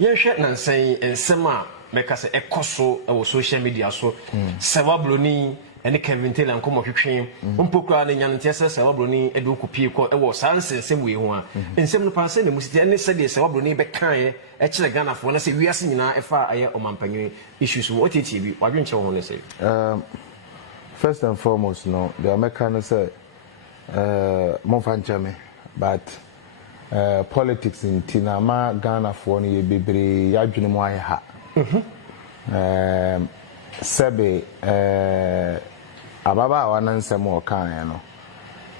Yɛhwɛ na nsɛn nsɛm a mɛka sɛ ɛkɔ so wɔ social media so Serwaa Broni ɛne Kevin Taylor nkɔmmɔ twetwe mpokura ne nyante sɛ Serwaa Broni ɛde okopie kɔ ɛwɔ saa nsɛm wei ho a nsɛm no pa sɛ ne musiti ɛne sɛ de Serwaa Broni bɛkae ɛkyerɛ Ghanafoɔ na sɛ wiase nyinaa ɛfa ayɛ ɔmampanyin issues wo otitie bi wadwenkyɛ ho ne sɛ first and foremost no the American say momfa nkyɛme but politics in Tinama Ghana for ni bebre yadwene mu aye ha sebe ababa wanansem o kan no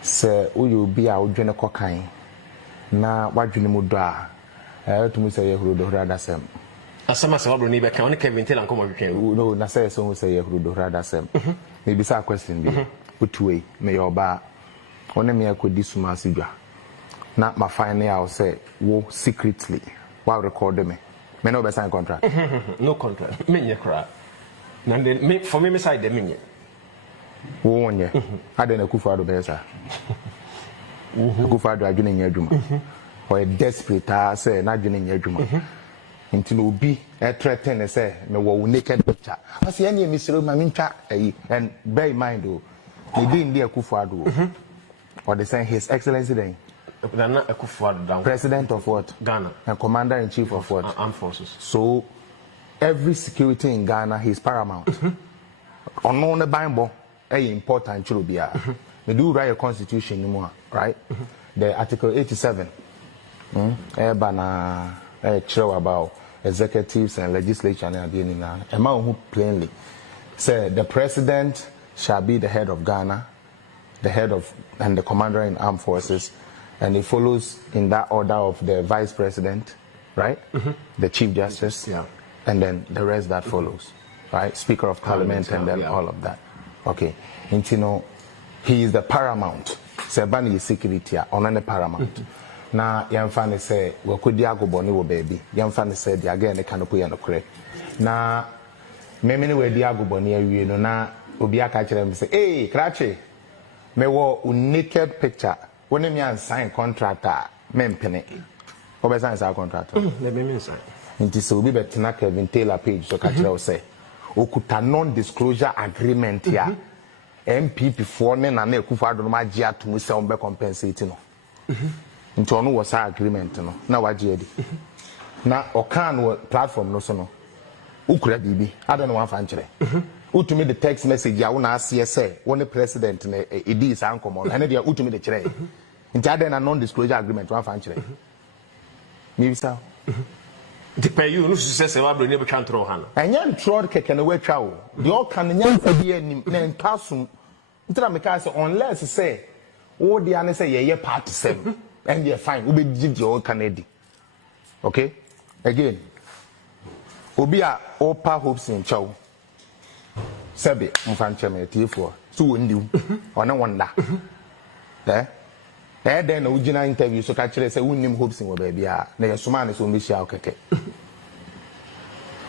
se uyo bi a wodwene kokan na wadwene mu do a tumu se yehuro do rada sem asama Serwaa Broni be kan on Kevin Taylor nkomo twetwe no na say so se yehuro do rada sem me bisa question bi utuwe me yoba one me akodi suma asidwa na my final I will say wo secretly why record me no be sign contract no contract me nye kra na me for me side me nye wo nye ade na Akufo-Addo be sa Akufo-Addo adwene nya adwuma o desperate say na adwene nya adwuma nti no obi threaten say me wo naked picture ase ene me sero ma me ntwa and bear in mind o me dey ndi Akufo-Addo or they say his excellency then President of what? Ghana. And Commander-in-Chief of what? Armed Forces. So, every security in Ghana, he's paramount. On the Bible, very important. We do write a constitution anymore, right? The Article 87. About executives and legislature and plainly say the president shall be the head of Ghana, the head of and the commander in armed forces. And it follows in that order of the vice president, right? The chief justice, and then the rest that follows, right? Speaker of parliament, and then all of that. Okay, and you know, he is the paramount. Sebani is security on the paramount. Now, young fan say, "We could diago boni wo baby." Young fan said, "The again the canopy and the correct." Now, me we diago boni you know na obiya catch them say, "Hey, Krache, me wo naked picture." When me sign contract mempene obe sign sa contract le me sign nti so obi betena Kevin Taylor page so ka kire say okuta non disclosure agreement ya MPP for ne na Akufo-Addo no ma gia to mu se on be compensate no nti ono wo sa agreement no na wagie edi na okan no platform no so no ukura bibi ada no wanfa nkire utumi the text message ya wona ase say woni president na edi sa nkomo na dia utumi the kire nti ada na non disclosure agreement wanfa nkire mi bisa the pay you no say Serwaa Broni be twa ntro ha no anya ntro keke na watwa wo de o kan nya mfa bi anim na ntasum ntra me ka say unless say wo dia ne say ye part 7 and you fine wo be give your Canada okay again obi a opa hopes in chow sebe mfanche me tifo so wondiu one wonder then na ugina interview so ka kire say wonnim hopes in wo ba bia na yesoma ne so mbehia okeke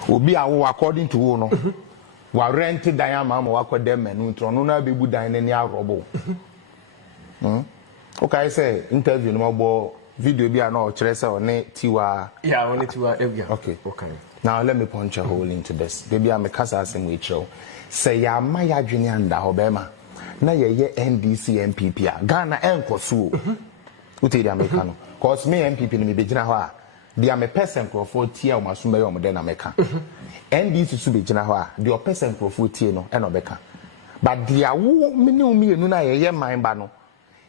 obi a wo according to wo no wa rent dan ama wakodem manu ntro no na bebu dan na ni arobo okay say interview no mo video bi a na o kire say one tiwa one tiwa okay now let me punch a hole into this baby am kasa asem we kire say ya maya dwene anda obema na ye NDC MPP a Ghana enkoso uti di America no cause me MPP no me begina ho a dia me person crofo tie o maso me yo mo de na meka NDC su begina ho a dia person crofo tie no e no beka but dia wo me ne umienu na ye man ba no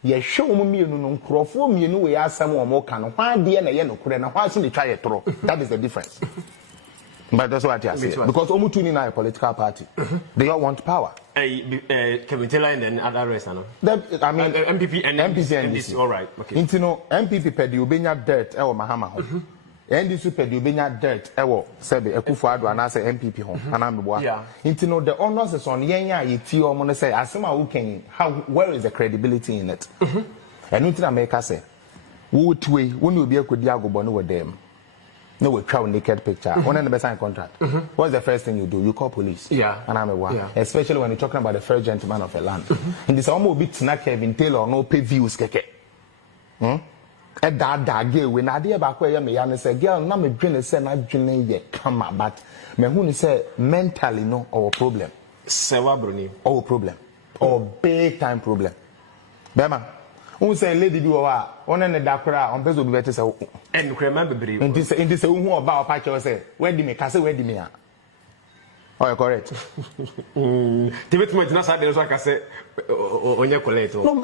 ye hwe o mienu no crofo mienu we asam o mo ka no hwa de na ye no kure na hwa so ne twa ye toro that is the difference. But that's what I say. Because almost in a political party, they all want power. Kevin Taylor and then other rest, no? I mean, MPP and NDC. All right. Okay. Into no MPP pedi ubenya dirt ewo mahama ho. NDC pedi ubenya dirt ewo sebe Akufo-Addo and say MPP ho. Anamboa. Yeah. Into no the honors is on yenya yiti o mo say asema who can how where is the credibility in it? And until America say, wo twe woni obi akodi agobɔ no with them. No, we try naked picture. One and the sign contract. What's the first thing you do? You call police. Yeah. And I'm a one. Yeah. Especially when you're talking about the first gentleman of a land. In this almost bit snack Kevin Taylor no pay views keke. e da girl we na de ba kwa ya me ya ne say girl na me dwene say na dwene ye kama but me hu ni say mentally no our problem Serwaa Broni our problem or big time problem bema who say lady bi wa one ne da kra on peso bi bete say en krema bebre enti say hu oba opa che say we di me ka say we di me a oh you correct tibet mo tina sa de so aka say onye collect no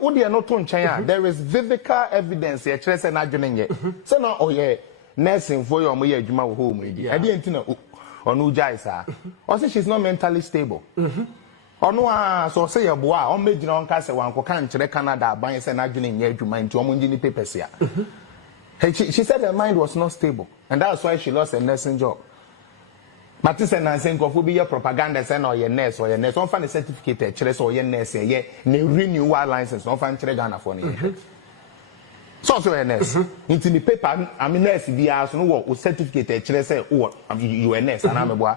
wo dey no to nchen a there is physical evidence ye kire say na dwene ye say no oye nursing for your mo ye adwuma wo home edi e dey enti na onu jai sa o say she's not mentally stable onu a so say ye boa o megina on ka say wan ko kan kire Canada ban say na dwene ye adwuma enti o mo ngi ni papers ya she said her mind was not stable and that's why she lost her nursing job. But this and saying could be your propaganda send or your nurse or your nurse. Don't find a certificate, chess or your nurse, yeah, renewal license, don't find Ghana for me. So a nurse. Into the paper, I mean, nurse, the ass no what certificate, chess, or you a nurse, and I'm a boy.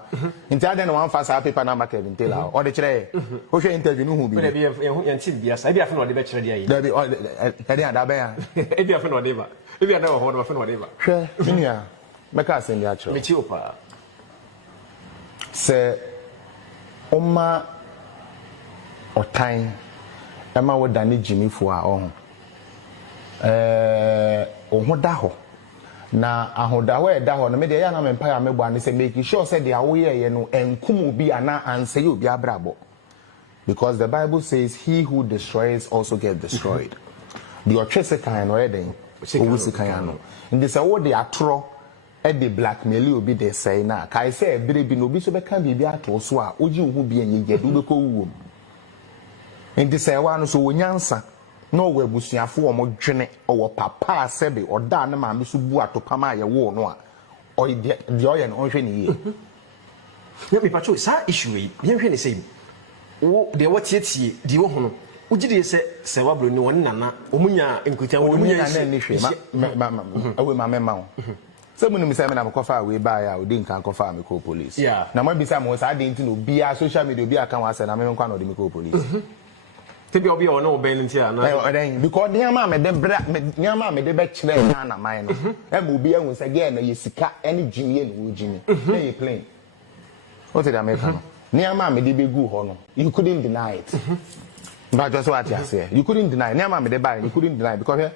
In Titan, one fast paper number Kevin Taylor or the chair. Okay, interview who be yes, I be a friend of the bachelor. There be all the if you have no neighbor, if you are never heard of whatever. Sure, yeah, make us in the actual. Say Oma or time Emma would dani Jimmy for our own. Ohodaho na ahodaho edaho na me de ya na empire me bua ni say make sure say they are we no enkum obi ana answer you obi abrabo because the Bible says he who destroys also gets destroyed. The otwese kan no eden owusi kan no ndi say wo de atro e de blackmail obi de say na kai say ebere bi no obi so be kan bibi ato so a oji hu bi enye do be ko wuwo ndi say wa no so wonyansa no we busuafo o mo dwene o papa asebe oda na ma me so bu atopama ye wo no a o de oye no hwe ni ye ye me pacho sa issue yi ye hwe ni say wo de wo tietie di wo ho no ugide se Serwaa Broni won nana omunya enkutia wo omunya na ni hwe awe ma me ma wo se munum se me na kofa we ba ya odi nkan kofa me ko police na mo bisa mo sa de nti no bia social media obi aka wa se na me nkwa na odi me ko police tebi obi o na oben nti a na then because niam me de bra niam me de be kire na man no e mo obi ehun se ge na ye sika ene jimi e no jimi na ye plain what did I make no niam me de be gu ho no you couldn't deny it but just what you say you couldn't deny niam me de buy you couldn't deny because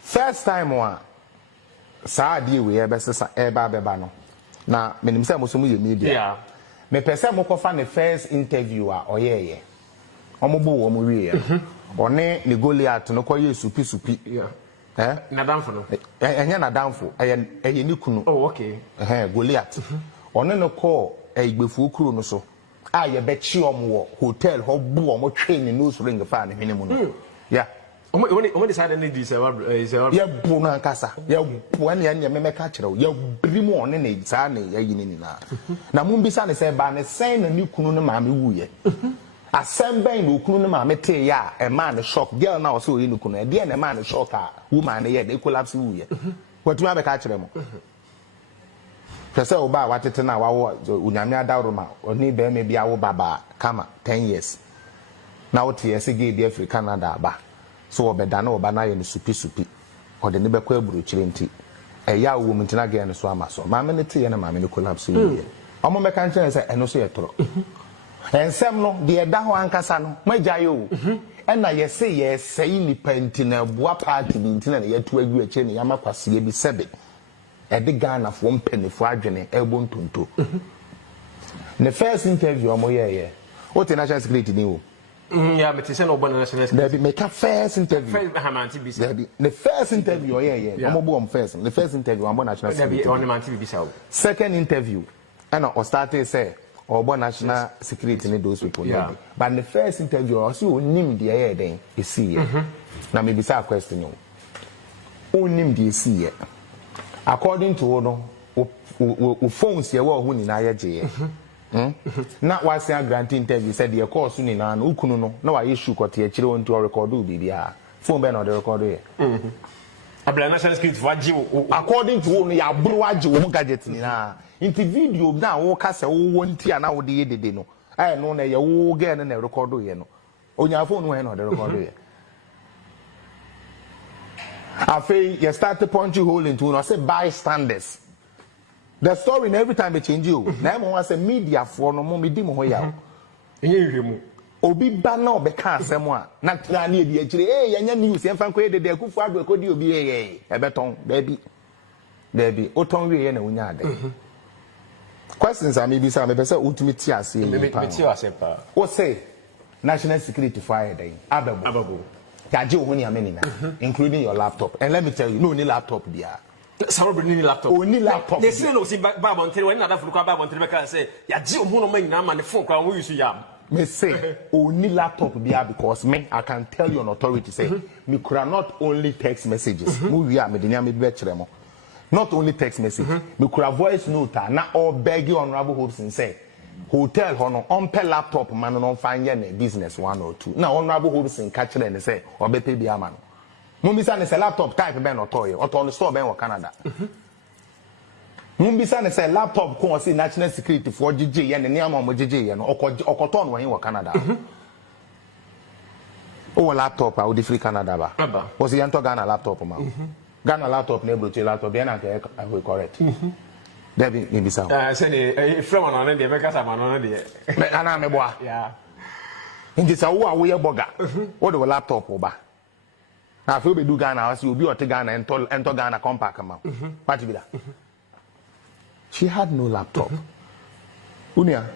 first time one saa die we ebe sesa eba beba no na menim se mo so mu ye media me pese mo kofa ne first interview a oyeye omobo wo mo wie one ne Goliath no koye supi na danfo no enye na danfo eye ni kunu oh okay Goliath one no ko igbefu okuru no so a ye be chi omwo hotel ho bu omo train ni nose ring fa ne hene mu no Omo decide na di Serwaa ya bu na nkasa ya bu na ya me ka kire ya biri mu one na saa na ya yi ni na mu bisa ne se ba ne sen na ni kunu ne ma me wuye asem ben no kunu ne ma me te ya e ma ne shock girl na o so yi ni kunu e de na ma ne shock a woman ne ye na collapse wuye watuma be ka kire mo pese oba watete na wawo unyame adaroma oni be me bia wo baba kama 10 years na wo te ese ge bi Canada ba so obeda na oba na ye no supi o de ne be kwa aburu kire nti eya wo mu ntina ge no so ama so ma me ne te ye na ma me ne collapse wuye omo me kan kire se eno so ye toro ensem no de eda ho ankasa no magya yo na ye se ye sei ni pantina bua party ni ntina na ye to agu ache ne yama kwase bi sebe e de Ghana fo mpanifo adwene ebo ntonto the first interview omo ye o te national security ni wo yeah but say no born national security there be make a first interview the first interview omo bo first the first interview omo national security second interview and o started say obo national security ni those people but the first interview o see onim de ye den e see na me bisa question you onim de see ye according to no o phones ye wo hu ni na ye je na wasi a grant interview said the course ni na ukunu no na wa issue kote akire won to record o bibia phone be na the record ye abla national security for ajiwo according to no ya buru ajiwo gadget ni na into video na wo ka se wo wonti ana wo de ye dede no ai no na ye wo ge na record ye no onya phone wo na the record ye I feel you start to punch you hole into I say bystanders. The story and every time they change you. Now I say media for no more me dimo ya. Obi ba na obeka asem a na na e di akire yanya news em fan ko de Akufo Addo ko di obi e beton baby oton we ye na unya ade. Questions are maybe some person ultimate ase e pa. O say national security fire day ababo yaje wo ni amenina including your laptop, and let me tell you no ni laptop dia Serwaa Broni laptop o ni laptop they say no see baba on tell when na fulu kwa baba on tell ka say yaje wo no man na ma ne phone kwa wo use yam me say only laptop bia because me I can tell you on authority say me could not only text messages mu wi a me de nya me be kire mo not only text message me could voice note na all beg you honorable hopes and say hotel hono on per laptop man no find your business 1 or 2 na honorable hopes and catch them and say obepe bia man mo bi say na laptop type be no toy or on store be in Canada Mumbisa ne say laptop ko say national security for GG ye ne niam mo GG ye no okoton wo hin wo Canada. O laptop a o di free Canada ba. O say yanto Ghana laptop ma. Ghana laptop na ebroche laptop ye na ke I correct. Debi ni bisa. Say the friend one on dey make us am on dey. Me ana me boa. Yeah. Nti sa wo a wo ye boga. Wo de laptop ba. Na fe obedu Ghana o say obi o te Ghana ento Ghana compact ma. What be that? She had no laptop. Unia,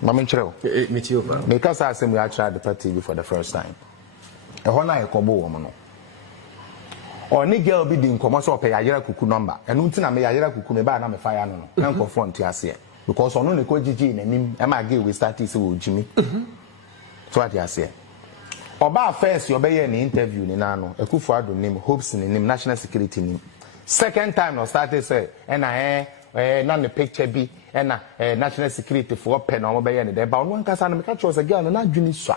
Mama Chero. Meet you, man. Because I said we had tried the TV for the first time. A hona a combo woman. Or ni girl be the commercial pay a yera kuku number. And until I may a yera kuku me ba na me fire no. Can confront here. Because on the Koji and him, Emma gay we started to Jimmy. So what you say? Oba first you obey any interview ni nano. Akufo Addo name, hopes in name, national security name. Second time I started say, and I not the picture be and national security for pen or obey any there. But one case and catch was again and not Juniswa.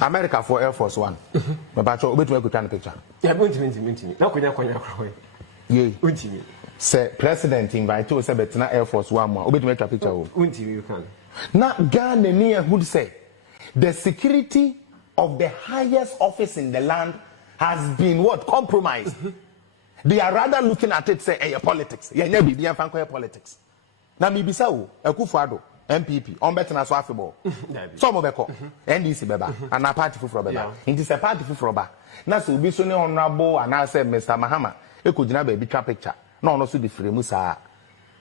America for Air Force One. But you wait to make a picture. Yeah, going to meet now. Could you say president invite to say better Air Force One more. Wait to make a picture. You can. Now Ghana near would say the security of the highest office in the land has been what compromised. They are rather looking at it say politics. Yeah, never be politics. Now me bisa o Akufo Addo MPP on better na so afebo. Some obeko NDC beba and a party for beba. It is a party for ba. Na so obi so ne honorable and I say Mr. Mahama e ko gina ba bi twa picture. No so the frame sa.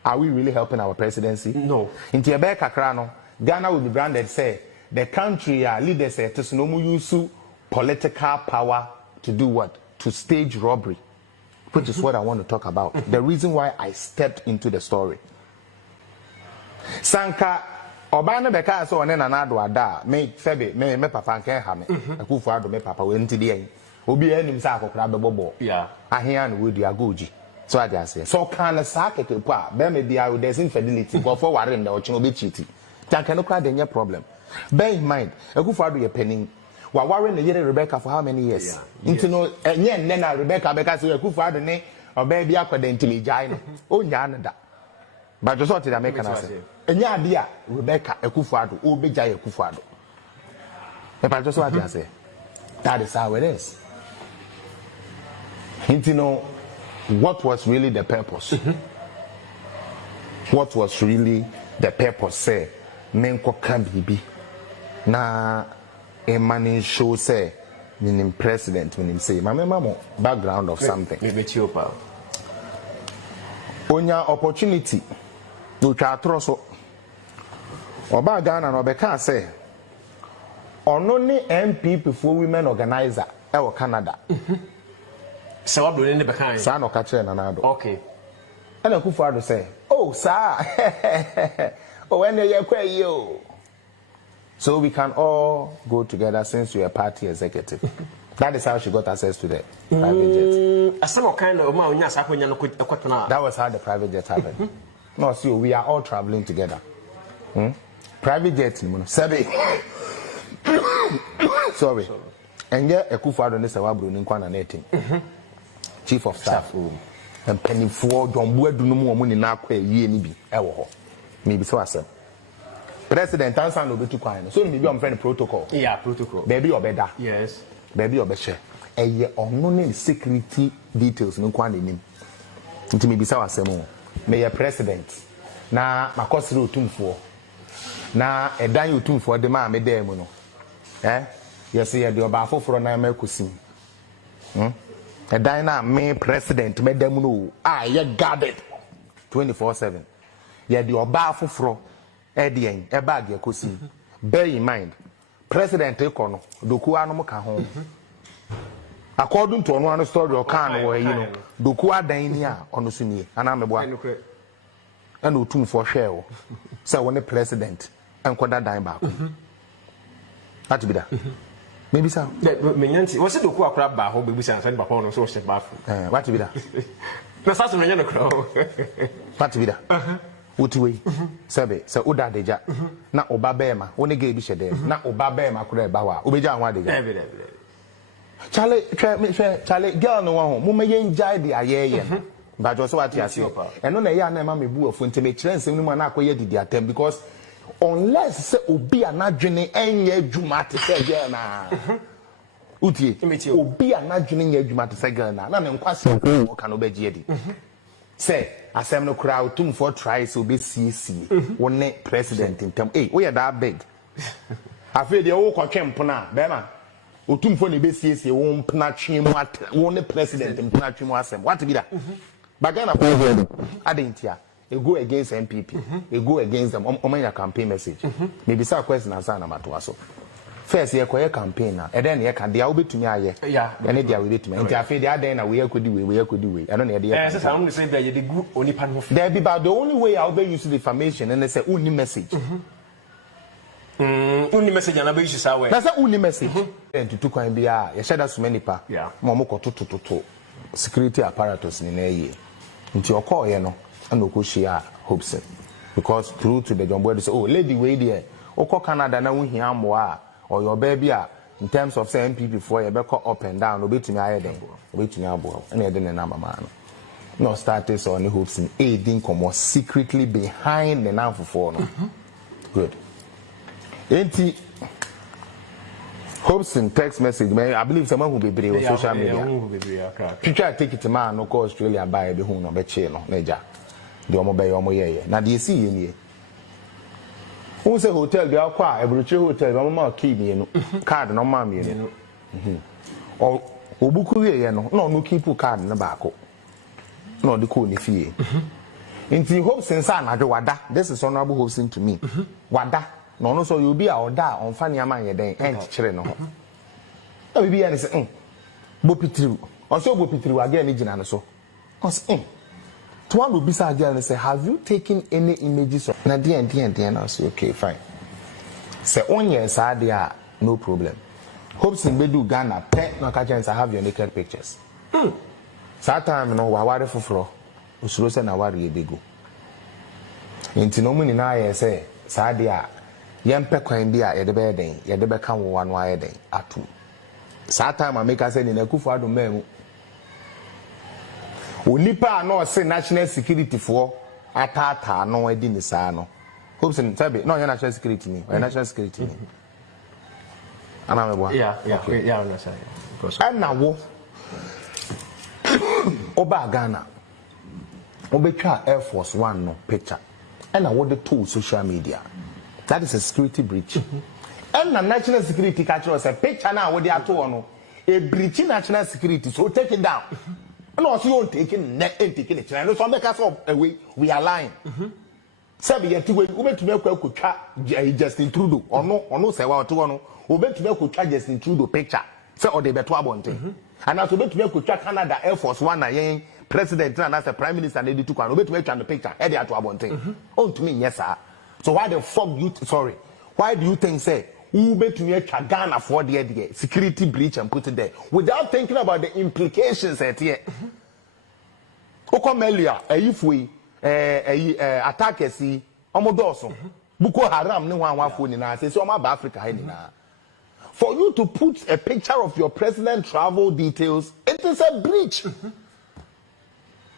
Are we really helping our presidency? No. Inti ebe kakra no Ghana will be branded say the country leaders say to no mu use political power to do what? To stage robbery. Which is what I want to talk about. The reason why I stepped into the story. Sanka Obana beka so one na do ada me sebe me papa nkan ha me Akufo Addo me papa we nti de obi anim sa akokra be bobo yeah ahia na we do agoji so I just say so kan sa keke po a be me dia there's infidelity go for warren na ochi obi cheat tanka no kra de nya problem. Bear in mind Akufo Addo ye penning wa warren na yere Rebecca for how many years into no enye nne na Rebecca beka so Akufo Addo ne oba bia kwada ntimi jai no o nya na da but just what the American say enya bia Rebecca Akufo Addo o be jai Akufo Addo but just what I say that is how it is. You know what was really the purpose? What was really the purpose? Say menko ka bibi na a man show say minim president minim say my mama background of something onya opportunity to twa troso oba Ghana no beka say ono ni MPP for women organizer e wo Canada Serwaa Broni ne beka sa no ka kire na na do okay and Akufo Addo say oh sir oh when you kwa you so we can all go together since you're a party executive. That is how she got access to the private jet. Asam kind of ma onya sakonya no kwatona. That was how the private jet happened. No, see, we are all traveling together. Private jet, Sebi. Sorry. And yeah, Akufo Addo ne Serwaa Broni nkwana na etim. Chief of staff. And penny for don bu adu no mu omo ni na akwa yie ni bi e wo ho. Me bi so asem. President Tansan no betu kwan so me be on friend protocol. Yeah, protocol. Baby obeda. Yes. Baby obeshe. eye ono ne security details no kwa nanim nti me bisa wasem me ye president na makosiri otumfo na edan otumfo de ma me dem no yes ye de oba afoforo na makosim edan na me president me dem no ye guarded 24/7 ye de oba afoforo edien e bag ye kosim bear in mind president ekono doku anu ka ho according to one story or can where you know doku adan ni a ono so nie ana mebo and otum for share say when the president enkoda dan back that be that maybe sir me nyanti was it doku akra ba ho bebu san san papa no so step back what be that na saso me nyano kra what be that Utiwe, Sabe, so Uda deja, na Oba Bema, only gave Bishade, na Oba Bema could bawa, Ubeja one day. Charlie, girl, no one, Mumayan Jai, aye, but also what you see. And on a young mammy boo of intimate trends, and woman acquired the attempt because unless Obi are not journey and ye Jumati say, Uti, Obi are not journey ye Jumati say, none and question can obey Jedi. Say, asem no crowd tum for try so be CC one president in term we are that big after the whole camp na bema otum for ni be CC won pnatwe mu one president in pnatwe mu asem what be that bagana for adentia e go against MPP e go against them on your campaign message maybe say question answer na mato aso first ye koye campaign na e den ye ka dia obetumi aye ene dia we betumi nti afi dia den na we akodi we eno na ye dia say am say be ye the group onipa no there be but the only way I will use defamation and they say only message only message na be use say we that's only message and to kwan bia ye sheda so many pa mo ko to security apparatus ni na ye nti okoye no na okohia Hobson because through to the jumbo they say oh lady we there okọ Canada na wo hia moa or your baby in terms of say MPP for you better up and down obetumi aye den obetumi abo na ye den na mama no status on the hopes in aiding come secretly behind the now for no good enti hopes in text message man I believe someone who be brave on social media try take it man no call Australia buy be hu no be che no na ja de omo be omo ye na de see ye nie who say hotel be akwa ebruchi hotel be mama key me no card no ma me no o obuku ye no no keep card na baako no de ko ni fie nti Hobson sa na de wada this is honorable Hobson to me wada no so you be a oda on fa niam anye den kire no ho na bibi ya ni say bopitiri o so bopitiri wa ga ni gina no so o say to one will be and say, have you taken any images of na and I say, okay, fine. Say on your side there, no problem. Hobson bedu Ghana, pet no catch and have your naked pictures. That time no waware fufuro, usuro se na wari ebego. Inti no muni na ye say, side there, yempe kwan bia ye de be den, ye de be kan wo wan wa ye den atu. That time I make us say ni na kufu ado memu. Onipa no say national security for atata no edi ni saa no Hobson sabe no your national security ni national security ni ana mebo yeah no say because ana wo oba Ghana obetwa Air Force 1 no picture ana wo the two social media that is a security breach and national security catch us a picture na wo dey ato no a breach national security so take it down. No, so you taking net and taking it. I know some make us away. We are lying. Sabi ya tuwe ube tume kwa kucha Justin Trudeau. Ono se wa tu ono. Ube tume kucha Justin Trudeau picture. Say o de beto abonte. And as ube tume kucha Canada Air Force 1 na yen president na as prime minister na dey tu kwa. Ube tume twa the picture. E dey atu abonte. On to me yes sir. So why the fuck you why do you think say ube tume twa Ghana for the security breach and put it there without thinking about the implications at here. Okomelia ayifui attackers omodoso Boko Haram ni wan wafo ni na say so ma ba Africa he ni na for you to put a picture of your president travel details it is a breach.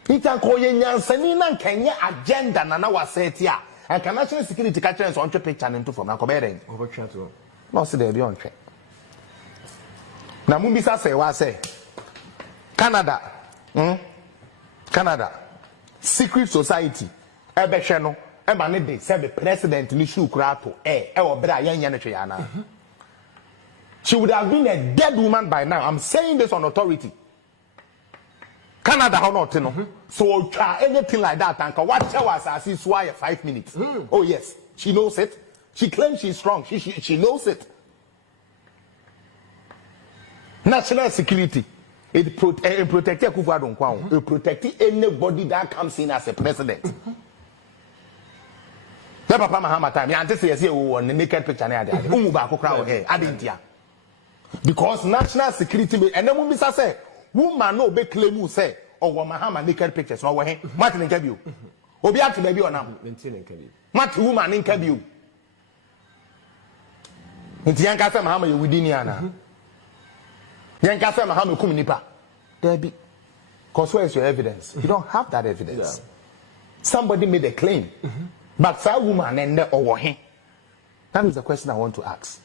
Ita ko ye nyansani na Kenya agenda na wa set ya and national security catch on picture into from na ko be den over chat no see there be on track Na mumbisa say wa say Canada. Canada. Secret society. Ebe hwe no. E ma ne de say the president ni shoe kura to e wo bra yan ne hwe yana. She would have been a dead woman by now. I'm saying this on authority. Canada how not no. So anything like that and what was as 5 minutes. Oh yes, she knows it. She claims she's strong. She knows it. National security. It protects it protects anybody that comes in as a president. Papa Mahama time. You anticipate say oh on the naked picture na ade. Umu ba kokra here. Adentia. Because national security and then when Mr. say woman no be claim who say or Mahama naked pictures no we Martin in Kebu. Obi ati baby on am. Martin woman in Kebu. Nti yanka say Mahama you within yana. Yanka say Mahama kum nipa. There be. Cause where is your evidence? You don't have that evidence. Yeah. Somebody made a claim. But that woman and or him. That is the question I want to ask.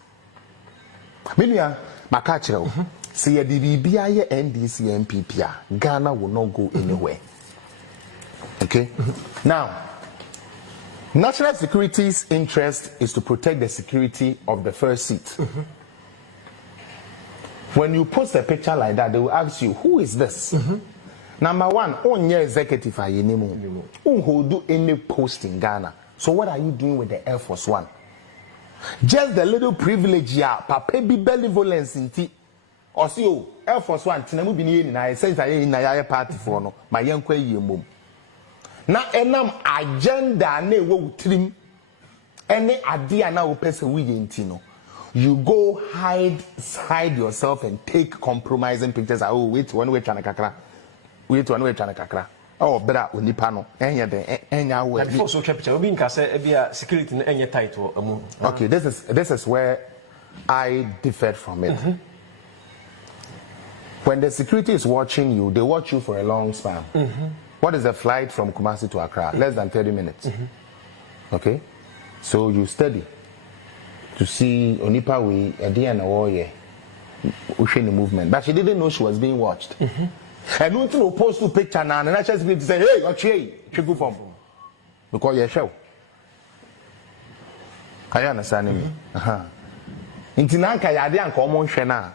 Milia Makachero, see a DBBI NDC MPP, Ghana will not go anywhere. Okay? Now, national security's interest is to protect the security of the first seat. When you post a picture like that, they will ask you, who is this? Number one, on your executive, who do any post in Ghana. So what are you doing with the Air Force One? Just the little privilege ya papa be benevolence inti or see you Air Force One tinamu bi ni na sense aye na ya party for no ma yenkwa yemom na enam agenda na ewo utrim ene ade ana wo pese wo yenti no you go hide yourself and take compromising pictures. Oh wait one way trying kakra oh bra onipa no enya den enya we before so picture obi nka say ebia security no enya tight amu. Okay, this is where I differed from it. When the security is watching you, they watch you for a long span. What is the flight from Kumasi to Accra? Less than 30 minutes. Okay, so you study to see onipa we edi na wo ye the movement, but she didn't know she was being watched. And no to post to picture now, and I just need to say, hey, okay, go from because you're show. Are you understanding me? Intinanka yade and common shena.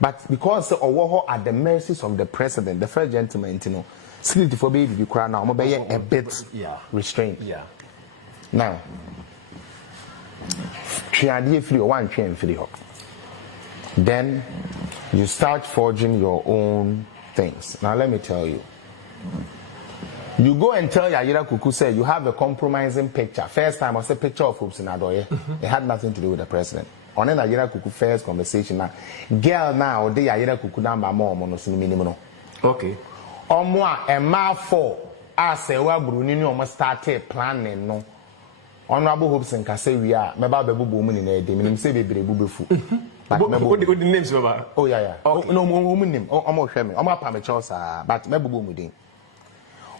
But because of at the mercies of the president, the first gentleman, you know, security for baby you cry now, be a bit restrained. Yeah. Now, then you start forging your own things. Now let me tell you. You go and tell Yayira Kuku say you have a compromising picture. First time I said picture of Hoops in Adoye. It had nothing to do with the president. On an Yayira Kuku first conversation now. Girl now they Yayira Kuku number more minimum. Okay. Omwa a mouthful as Serwaa Broni almost started planning no. Honorable Hoops and Kase we are meba bebu woman in a day. Say baby bubefu. What the names about? Oh yeah. Oh no woman name. Oh I'm shame. I'm a pamachosa but mebu mudin.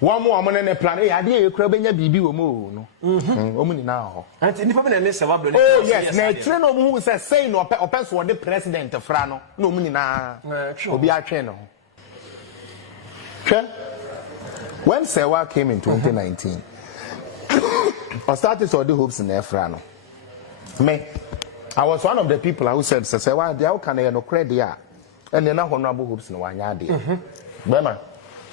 One more woman in a plan. Hey, I did crabenya bibi womo no. Woman now. And in the Serwaa Broni. Oh yes. Na train who says say no offense for the president of Frano. No money na. Obi a train no. When Serwaa came in 2019, I started to the hopes in Frano. Me, I was one of the people who said, Serwaa, how can I no credit? And then I honorable hopes in one yard. Bema.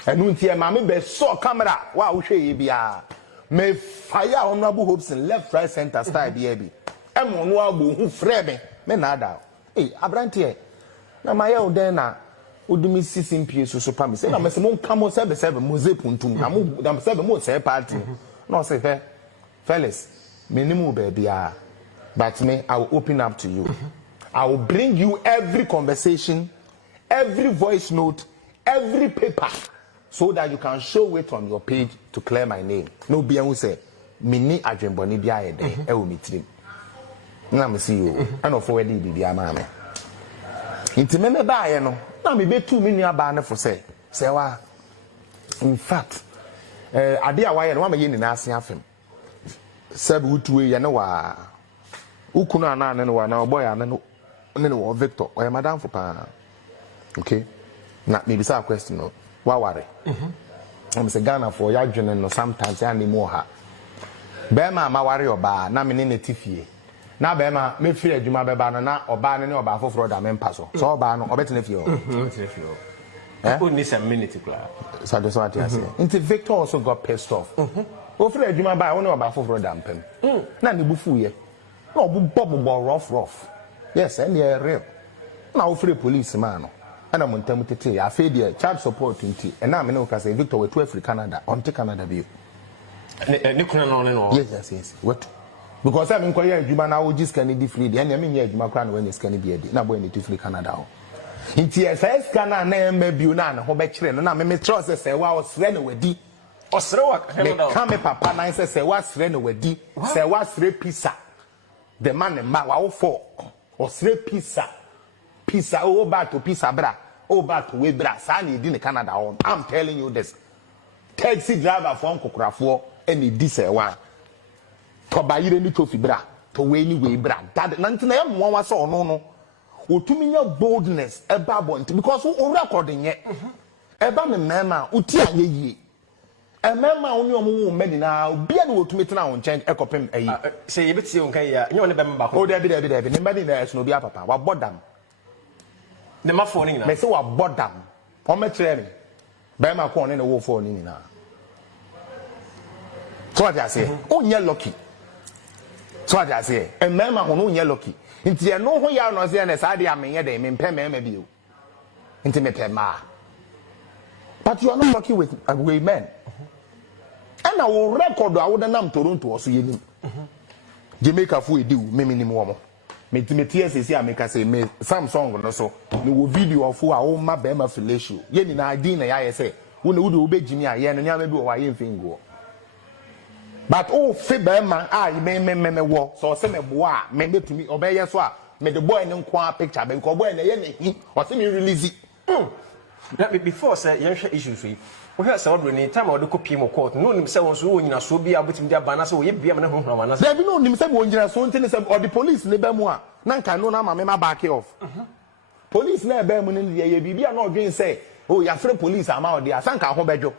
And when tia mammy be saw camera, wow, she be a may fire honorable hopes in left, right, center, style, baby. And one who frame me nada. Hey, Abrantie. Now my old dena would do me 16 PS so pam. Say, I'm a come on 7 mose puntum. I'm 7 more say party. No, say, hey, Felix, minimum baby. But me, I will open up to you. I will bring you every conversation, every voice note, every paper. So that you can show it on your page to clear my name. No be who say mini adwemboni bia ye dey e wo mitrim. Na me see you. I no forward di bia ma me. Inti me ba ye no. Na me be tu me nua ba ne for say. Serwaa. In fact, ade a wa ye no ma ye ni na ase afem. Said wutuwe ye ne wa. Ukunu ana ne wa na boy ana ne wo Victor. O ye madam for pa. Okay. Now, maybe say a question. No, what worry? I'm say Ghana for ya journey no sometimes ya ni more ha. Bema ma worry oba na me ne tifie. Na bema me free adwuma beba no na oba ne oba foforo da me mpaso. So oba no obetene fie o. Obetene fie o. Who needs a minute class? So that's what I say. Until Victor also got pissed off. Free adwuma ba only oba foforo da mpem. Na ne bufu ye. Na obu bob rough. Yes, and yeah real. Na free police man no. And I'm on time to I feel the child support into and now I know because Victor were 12 Canada on to Canada view. Yes. What? Because I'm inquiring, you man, I will just can be free. And I mean, yeah, my crown when it's can be a now when it is free Canada. In TSS, Canada name maybe you know, Hobetcher, and I'm a trust say, well, was ran with D. Or Serwaa, come papa, and say, what's ran with D, say, what's repisa. The man and Mawa for or repisa. Pisa over to Pisa bra, over to Webra, Sani in Canada. I'm telling you this. Taxi driver from Kokrafo, any diesel to buy any trophy bra, to way bra. That 99 one was so no. Who to me your boldness, a babont, because who recording yet. A bam mamma, Utia ye. A mamma on your woman now, be able to meet now and change a copy. Say, if it's okay, you want to remember. Oh, there be nobody there, no be a papa, what bought them. The ma phone na. Me say wa bodam. O me kire me. Ba ma ko ne wo phone ni na. So what I say? O nya lucky. So what I say? E me ma ho no nya lucky. Nti e no ho ya no say na sa de amenye de me pɛ me bi o. Nti me pɛ ma. But you are not lucky with men. And I will record I would nam Toronto also yenim. Jamaica fu edi me minim wo mo. Me TSC say make say me Samsung no so me wo video of who a o ma be ma fellatio ye ni na din na ya say wo na wo de obejimi a ye no nya ma bi wo aye mfingo but o fe be ma a me wo so say me bo a me betumi obeye so a me the boy no kwa picture be ko boy na ye na hi o say me release that before say yen hwe issues we hear Serwaa Broni time o de copy mo court no nim say won so wo nyina so bia botim dia bana say wo ye bia me na ho hwa na say there be no nim say wo nyina so ntene say or the police ne ba mu a na nka no na ma me ma back off police na ba mu ne ye bibia na odwen say oh ya free police ama o dia sanka ho bejo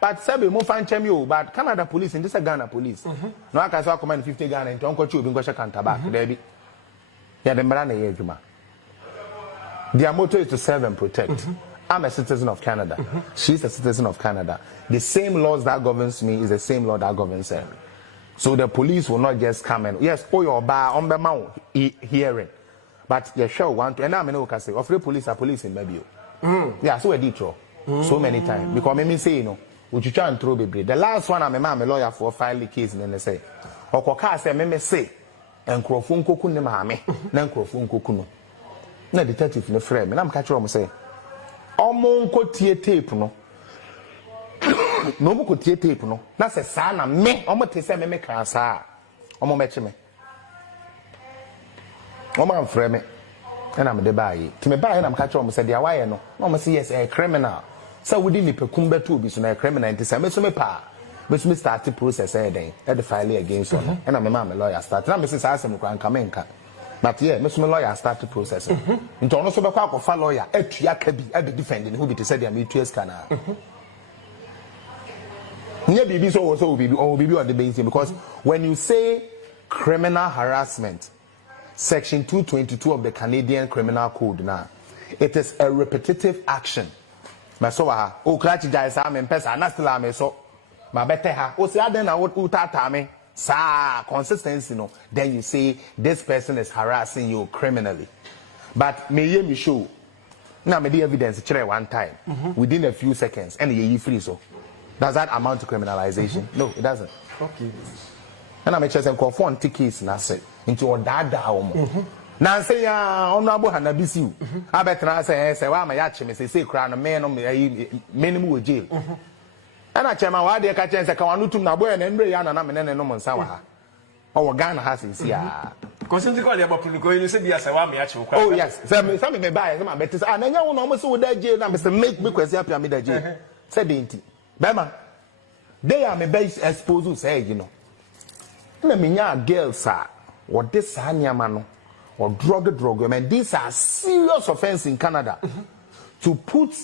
but say be mo fan chem you but Canada police in this Ghana police no aka so command 50 Ghana into onko chi obi ngo shakanta back there be ya de mra na ye adwuma their motto is to serve and protect. I'm a citizen of Canada. She's a citizen of Canada. The same laws that governs me is the same law that governs her. So the police will not just come and yes, oh your bar on the mount hearing, but you sure want to. And I'm going to say, of the police are police in maybe. Yeah, so a detour so many times because me say you know, would you try and throw baby? The last one I'm a lawyer for file the case and then they say, Okoka say me say, and crofun koku ne mahame, then crofun koku. Na detective ne frame and I'm catching him say omo nko tie tape no no mo ko tie tape no na se sa na me omo te se me kan sa omo meche me omo am frame and I'm the buy ti me buy and I'm catching him say dia why no omo say yes a criminal so we didn't pekum beto obi so na criminal nti se me so me pa me so me start the process e den e the file against one and I'm a lawyer start na me say sa asem kwan kamenka. But yeah, Mr. Lawyer started processing. Into also the quack of a lawyer, Etia Kabi, at the defending who be to say they are mutual scanner. Near BB so also be on the basis because when you say criminal harassment, section 222 of the Canadian Criminal Code now, it is a repetitive action. Masoa, oh, Cratchy guys, I'm in Pesa, Nastilame, so my better, oh, say I then I would utame. Sa consistency no then you say this person is harassing you criminally but me show now me the evidence chere one time within a few seconds and you free so does that amount to criminalization no it doesn't okay and I'm just call for tickets na say into odada omo na say ya honorable hanabisi abetra say wa ma ya che me say kra no me no me no mo jail and I chairman why they catch and say can tum na boy and embre ya na me ne no monsa wa ha o Ghana has is ya constantly call about political you say be as wa me ya che kwa oh yes some me buy some better say na nya wo no mo so da jail na me say make me kwesi apia me da jail say dey nti bema they are me be expose say you know na me nya girls a what this anya ma no or drug. I mean, these are serious offense in Canada. To put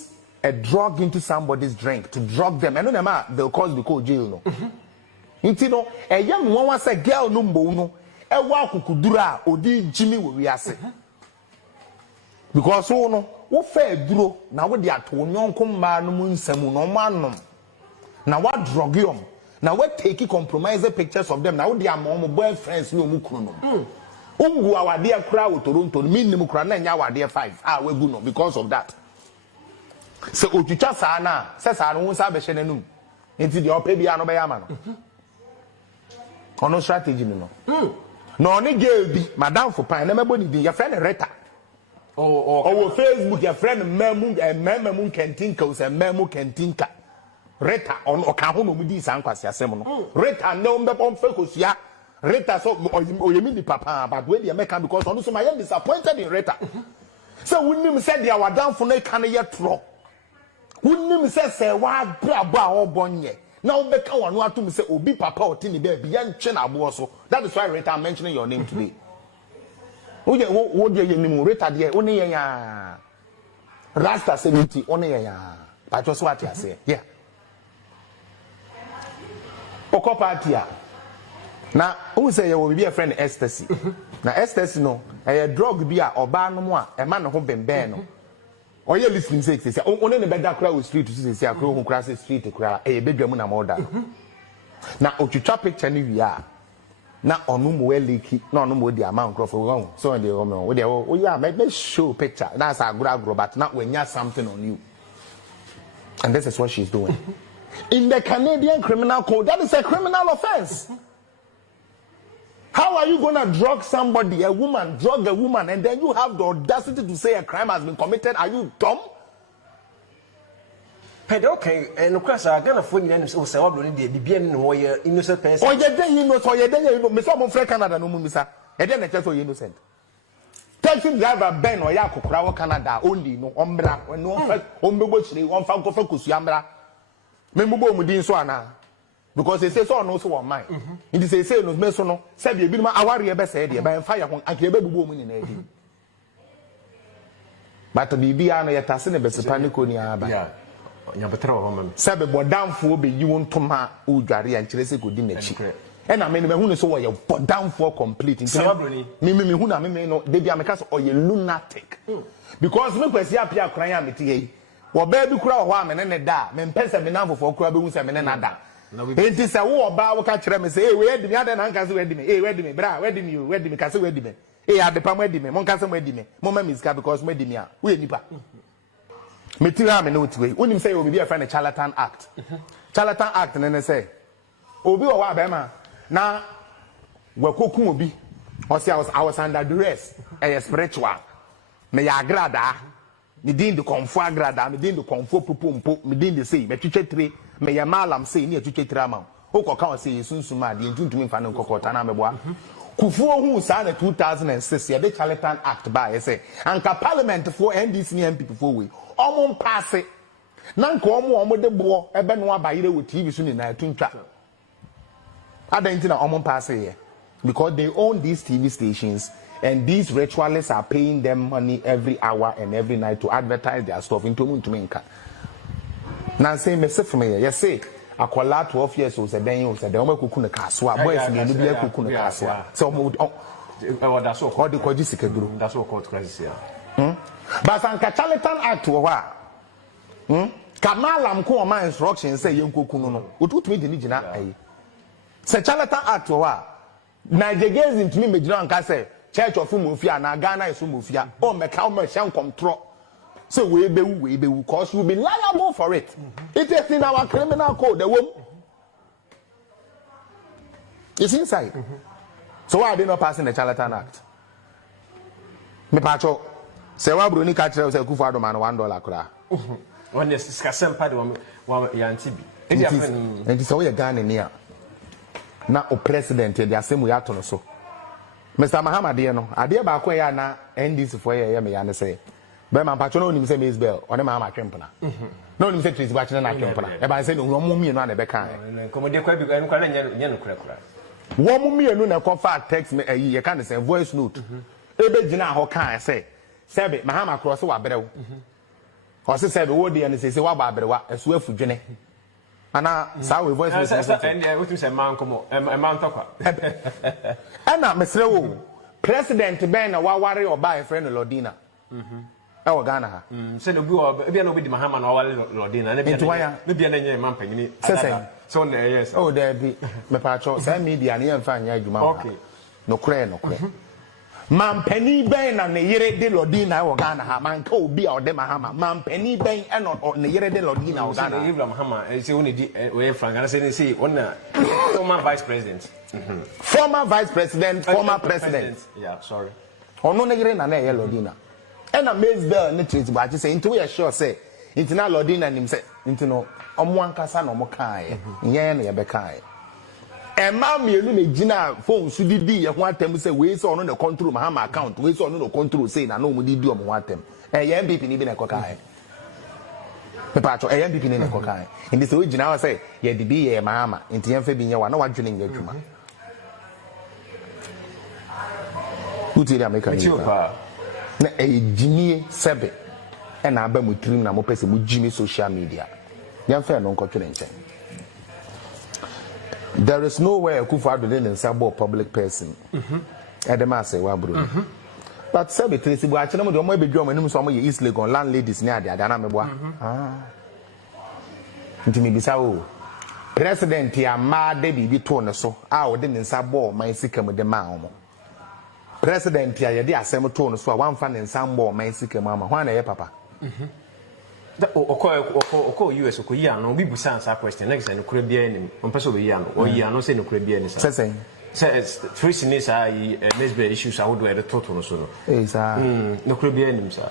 a drug into somebody's drink, to drug them, and no, they'll cause the cold jail. No, you know, a young one was a girl no no, a walk kudura or did Jimmy wiase. Because oh no, what fair duro now what they are to young come man moon semu no man. Now what drug you? Now what take compromise pictures of them? Now they are mom boyfriends no mukrono. Our dear crowd Toronto, minimum crana our dear 5. Ah, we good no because of that. So Uchicha Sana says I don't have a shenanum into the Opebiano Bayamano. On no strategy no. No, only gave Madame for Pine, never body your friend Retta. Oh, Facebook, your friend Memu and Memu can think and Memu can think. Retta on Okahono with these uncles, Yasemono. Retta no on focus, ya. Retta so or you mean the papa, but when you make because also my end disappointed in Retta. So when you said they were down for no can yet throw. When you say Serwaa Broni, now Becca one want to say Obi Papa or Tini Baby and Chena Boso. That is why Retta I'm mentioning your name today. What do you mean Retta dear only ya Rasta 70 only ya. But just what I say, yeah. Okopatia. Now, who say you will be a friend ecstasy? Now, ecstasy no, a drug be a oba a man who been banned. Or you listening say, only the better crowd street to say, a crow who crosses street to cry, a big woman more that. Now, Ochucha picture we are. Now, on whom well leaky, no more the amount of wrong. So, in the woman, oh, yeah, make me show picture. That's a good but not when you have something on you. And this is what she's doing. In the Canadian criminal code, that is a criminal offense. How are you going to drug somebody, a woman, drug a woman, and then you have the audacity to say a crime has been committed? Are you dumb? Okay, and of course, I'm going to phone you and say, Serwaa Broni, the BBN, or your innocent person. Or you're then you know, so you're then you know, Mr. Monfrey Canada, no, Missa, and then I tell you innocent. Taxi driver Ben or Yako Crow Canada only, no, Ombra, when no one found focus Yambra. Membo Mudin Swana. Because they say so no so on mine. It is a say no mesono, said you be my awari best idea by fire on a clever woman in 80. But to be beyond a tassine best panico near by Yabatro, Sabe, but down for be you won't come out Ugari and Chelsea good dinner. And I mean, who is so you put down for complete in Serwaa Broni. Mimi Huna, Mimi, no, they be a mecas or you lunatic. Because me was Appiah crying with ye. Well, baby crow, woman, and a da, men pesa me now for crabboons and another. It is a war about catch them and say, hey, where did the other uncles wedding me? Hey, wedding me, bra, wedding you, wedding me, castle wedding me. Hey, at the palm wedding me, Moncastle wedding me, Mama Miss because wedding me, we nipa. Material me note way. When you say, will be a friend of Charlatan Act. Charlatan Act, and then they say, Obi or Wabema. Now, where Cook will be, or say I was under duress, a spiritual. May I grada, me din the comfort grada, me din the comfort pupum, me din the say, me teacher tree. Me ya malam say near to chetrama. Oko kan say soon suma the into me fan kokota na meboa. Kufuo hu sa na 2006 ya de Charlatan Act ba say. Anka parliament for NDC and people for we. Omo pass it. Na nka omo de bo ebe no abayire with TV so ni na tuntwa. Adanti na omo pass here. Because they own these TV stations and these ritualists are paying them money every hour and every night to advertise their stuff into Muntuminka. Now say me say from here, you say akola 12 years old say then you say dem kuku na kaswa boys me no be kuku na kaswa so mo that's so called the kwaji sikaduro that's what called crisis but an Charlatan Act wo ha kamalam ko ma instruction say yenkoku no otutumi de ni gina ayi say Charlatan Act wo ha Nigerians intimi megina anka say Church of Umofia na Ghana is Umofia o meka o shan control. So we be because we'll be liable for it. It is in our criminal code. The woman, it's inside. So why are they not passing the Charlatan Act? Me pacho, Serwaa Broni catch us a kufado man $1 kura. When this discussion part one yantibi. And it's all a Ghana near. Now o president they are same we are to so. Mr. Muhammad no, adie ba ko ya na NDC for ya me ya ne say. But my patron only say Miss Bell, or the Mamma Trampana. No one said she's watching a Trampana. If I said, no mummy and the back. One mummy and no confirm text me a year, can't say voice note. ebe gina ho kan say sebe mahama cross wa berew o se sebe wo de ne se wa ba berewa esu afudwene ana sa we voice message and we say man komo man tokwa ana mesre wo president ben na wa ware oba e friend Lodina e wo Ghana ha se no bi na obi di mahama na wale Lodina na bi na nye man panyini so na yes oh there be me pa cho say media na yem fa anya adwuma okay no kure man penny ben na ne yere de Lodina wo Ghana ha man ka obi a ode mahama man penny ben e no ne yere de Lodina wo Ghana Ibrahim mahama say woni di we frank na say on former vice president former vice president former president yeah sorry ono ne yere na na ye Lodina e na Maysbell ne treat ba say into we sure say into na Lodina nim say into no omo ankasa na omo kan ye na ye be kan Emma mielu me gina phone su didi ye ho atem say we say ono na control mahama account we say ono no control say na no mu didi omo ho atem ye MPP ni bi na kokai pepacho MPP ni na kokai indi say we gina say ye di bi ye mahama enti ye fa bi nye wa na wadwene nye adwuma uti dia make ni na ginie sebe e na aba mu trim na mo pese mu gimi social media ye fa no nkotwene nche. There is nowhere Akufo-Addo didn't say about public person. Edema Serwaa Broni. But sabe Tracy bo achena mo de omo ebedwa mo anim so omo ye East Legon landladies ni ade na meboa. Ntimi bisa o. President ya ma de bibi to ne so a o de ne nsa bo man sika mo de ma omo. President ya ye de asem to ne so a wan fa ne nsa bo man sika mo ama. Hwan na ye papa? Oko US oko yi ano bi busa answer question next say no kure bia enim on person we yi ano o yi ano say no kure bia enim say three seniors are Maysbell issues I would do the total no so no no kure bia enim sir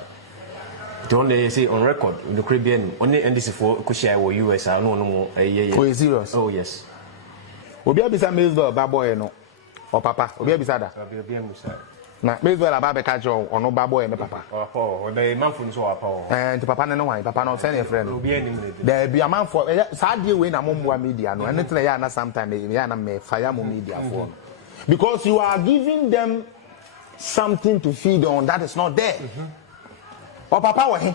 don't they say on record no kure bia enim only NDC for ko share wo US no for serious oh yes obi abisa Maysbell ba boy no o papa obi abisa da obi amusa na Maysbell aba be catch ono ba boy me papa oh the man for so apa and papa no wan papa no send your friend obi anim there be a man for sadie we na momwa media no anything ya na sometime ya na me fire mo media for because you are giving them something to feed on that is not there or papa wa he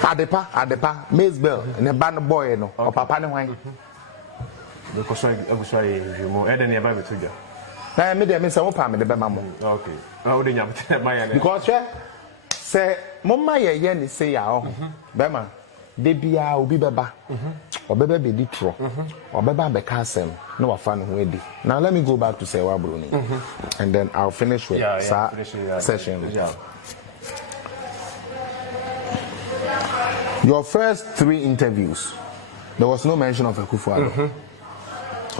adepa Maysbell ne ban boy no or papa ne wan because I was you more Eden about to you. Na me dey me say wo pa me de be ma mo. Okay. How dey nyam my because say mama ye ni say ya o. Be ma de bia obi beba. Obeba be di tro. Obeba be ka asem na wa fa no ho edi. Now let me go back to Serwaa Broni. And then I'll finish with session. Yeah. Your first 3 interviews there was no mention of Akufo-Addo.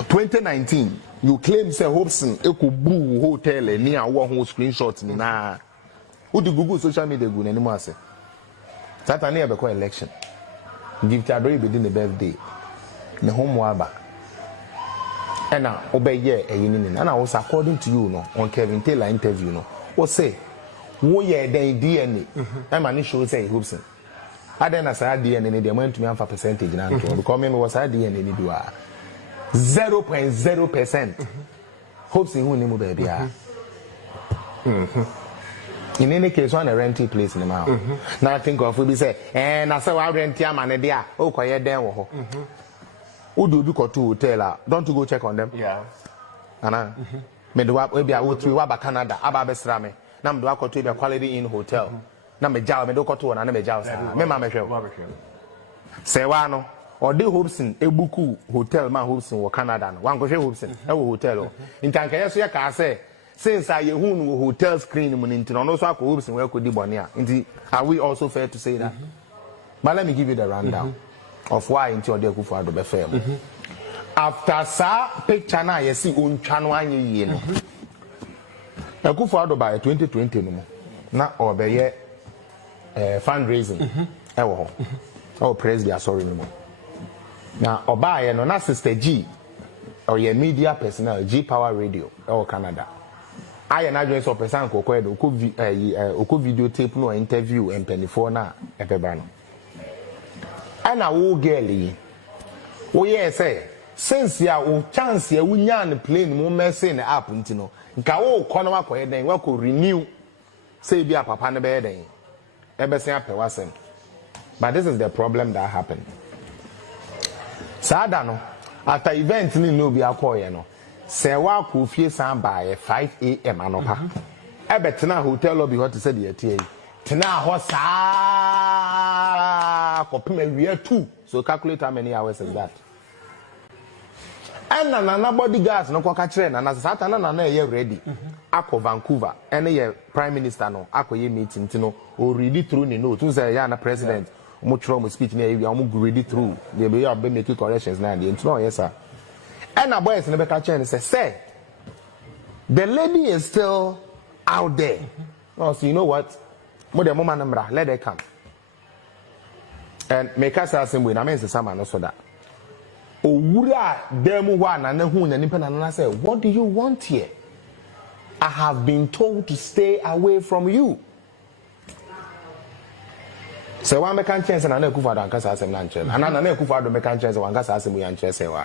2019 you claim say Hobson Ekubu hotel ni awo ho screenshot ni na who the Google social media go na anymore say Saturday be call election give Chadori be the birthday ne homo aba and na obeye eyin ni na was according to you no on Kevin Taylor interview no what say wo ye den DNA am ani show say Hobson aden na say DNA ni dey man to me amfa percentage na nto because me was DNA ni do a 0.0%. Hopes in who name baby. In any case, one a renting place in the mouth. Now I think of we say, and I saw I rent your man there. Oh, quiet there. Who do you go to hotel? Don't you go check on them? Yeah. Anna, me do up maybe I would through Waba Canada, Abba Strame. Nam do I go to the Quality Inn Hotel. Nam me jaw me do go to an anime jaw. Me mamma Serwaa or the Hobson Ebuku Hotel man Hobson or Canada. One go Hobson, a hotel. In Tankaya can say, since I who hotel screen into no so Hobson where could Bonia. Are we also fair to say that? But let me give you the rundown of why into the Akufo-Addo be fair. After sa picture na you see on channel ye no. Akufo-Addo by 2020 no. Na obeye fundraising. Ewo ho. Oh praise be sorry no. Now, Obaye no na Sister G or your media personnel G Power Radio or Canada. I na join so person ko do ko video tape no interview and penifo na ebeba no. Ana wo girl yi. Wo ye say since ya o chance ya wunya ne plane mo message ne app ntino nka wo kono makoye den wa ko renew say bi papa ne be den e be sen apewasem. But this is the problem that happened. Sada no after event ni no bi akoye no Serwaa ko fie san by 5 a.m. anopa e betena hotel lobby what said the tie tena ho saa kopema wie 2. So calculate how many hours is that. And na bodyguards no kwaka kire na satana na ye ready akọ Vancouver ene ye prime minister no akoye meeting tino o read through ni note to say ya na president mo tro mo speech na we am read through they be ya be make corrections na dey ntino yes sir. And na boys no be ka kire say the lady is still out there. Oh, so you know what, mo de mama na let her come and make us assembly na me say sama no so that Owura demu wa na hu na nipa na say, what do you want here? I have been told to stay away from you. So one can chance na na kufa da nkasa asem na nche. Ana na kufa do me kan chance wan nkasa asem ya nche sewa.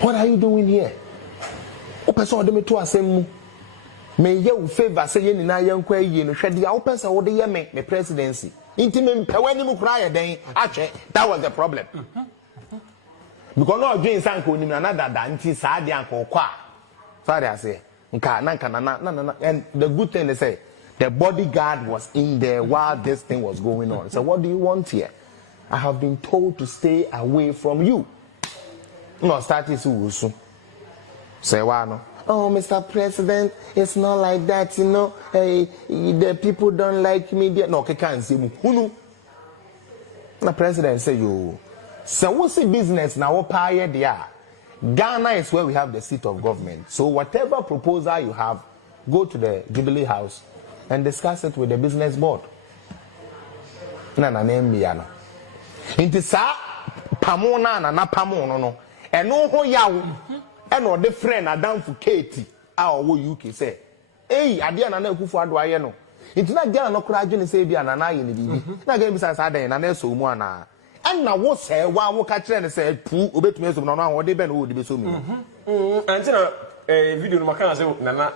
What are you doing here? O person de me to asem mu. Me ye u favor say ye ni na ye nkwa yi no hwede ya o person wo de ye me presidency. Inti me mpewani mu kra ye den ache. That was the problem. Because no join sanko ni na dada nti saa de anko kwa. Sorry I say. Nka na and the good thing they say the bodyguard was in there while this thing was going on. So what do you want here? I have been told to stay away from you. No start is usu. Say why no? Oh, Mr. President, it's not like that, you know. Hey, the people don't like me. No, can't see who. The president say you. So what's the business now? What pay there? Ghana is where we have the seat of government. So whatever proposal you have, go to the Jubilee House and discuss it with the business board. Na name biano. Inti sa pamona na pamono no. Eno ho yawo. Eno de friend Adam for Katie. A wo UK say. Hey, ade na Akufo Addo aye no. Inti na Ghana no kura adwene say bia na aye ne bibi. Na ga bisa sa den na na so mu ana. And now what say one walk at and say, Pooh, obey me, so now what they been would be so me. Until a video no can say, Nana,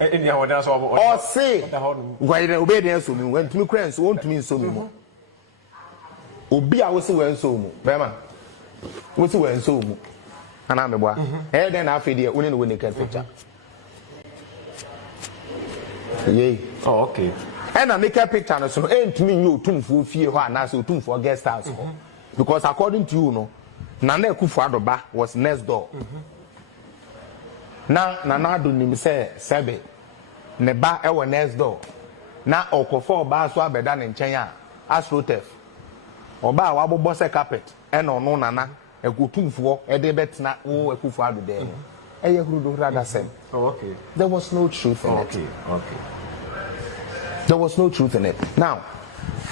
in the order or say, why the obedience to me went to me, friends won't to me so me. Obi, I was so so, Bema. What's so so? And I'm a boy. And then I feel the only when they can picture. Yay. Oh, okay. And I make a picture, so ain't me you too for fear, and I so too for guest house. Because according to you, no, Nana Akufo Addo was next door. Now, Nana do ni say sebe, neba ewa next door. Na okofo ba so abeda ne nchen a astrotef. Oba wabo bose carpet, eno no Nana ekutumfo e de betna wo Akufo Addo there. Eye hurudo rather same. Oh, okay. There was no truth in it. Okay. There was no truth in it. Now,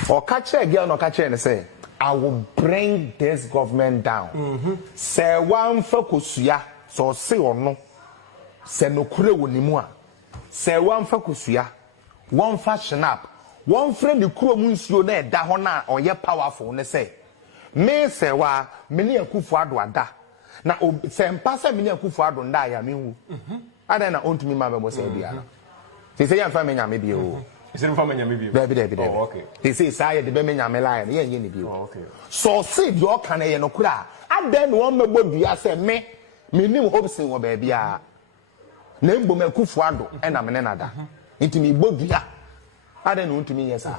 or catch a girl, no catch and say, I will bring this government down. Say one focus ya, so say or no. Say no kure wonimua. Say one focus ya, one fashion up, one friend the crew munsio ne da hona or ye powerful ne say. Me say wa many Akufo Addo ada. Na say mpasa many Akufo Addo nda ya mewu. Ada na on to me mama say bia. Say ya fa me nya me bi o. Is it from Baby? Oh, okay. He says, I the Bemenya Lion, yen you. Oh, okay. So, see your can a no cra. I then one me would be as a me new hopes in baby. Name Bome Akufo Addo, and I'm another. Into me, Bogia. I don't know to me, yes, sir.